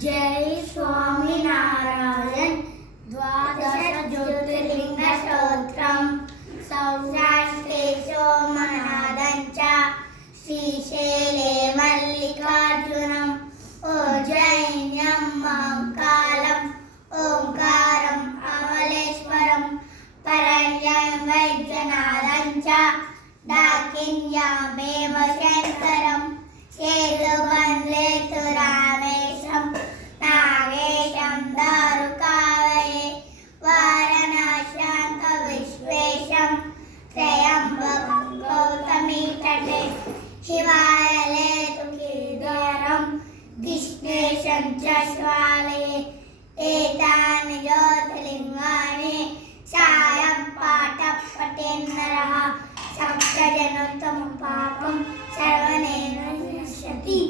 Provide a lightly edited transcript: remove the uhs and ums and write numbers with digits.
जय स्वामीनारायण द्वादश ज्योतिर्लिंग स्तोत्रम सौराष्ट्रे सोमनाथं च श्रीशैले मल्लिकार्जुनम् उज्जैन्यं महाकालम् ओंकारम् अमलेश्वरं परञ्जं वैद्यनाथं च डाकिन्यामेव शङ्करं शेतुबन्धे तु रामेशं नागेशं दारुकावये वारणास्यां विश्वेशं त्र्यम्बकं गौतमीतटे हिमालये तु केदारं कृष्णेशं च श्वालये एतानि ज्योतिर्लिङ्गानि सायं पाठः पठेन् नरः सप्तजन्मोत्तमं पापं सर्वनेन विनश्यति।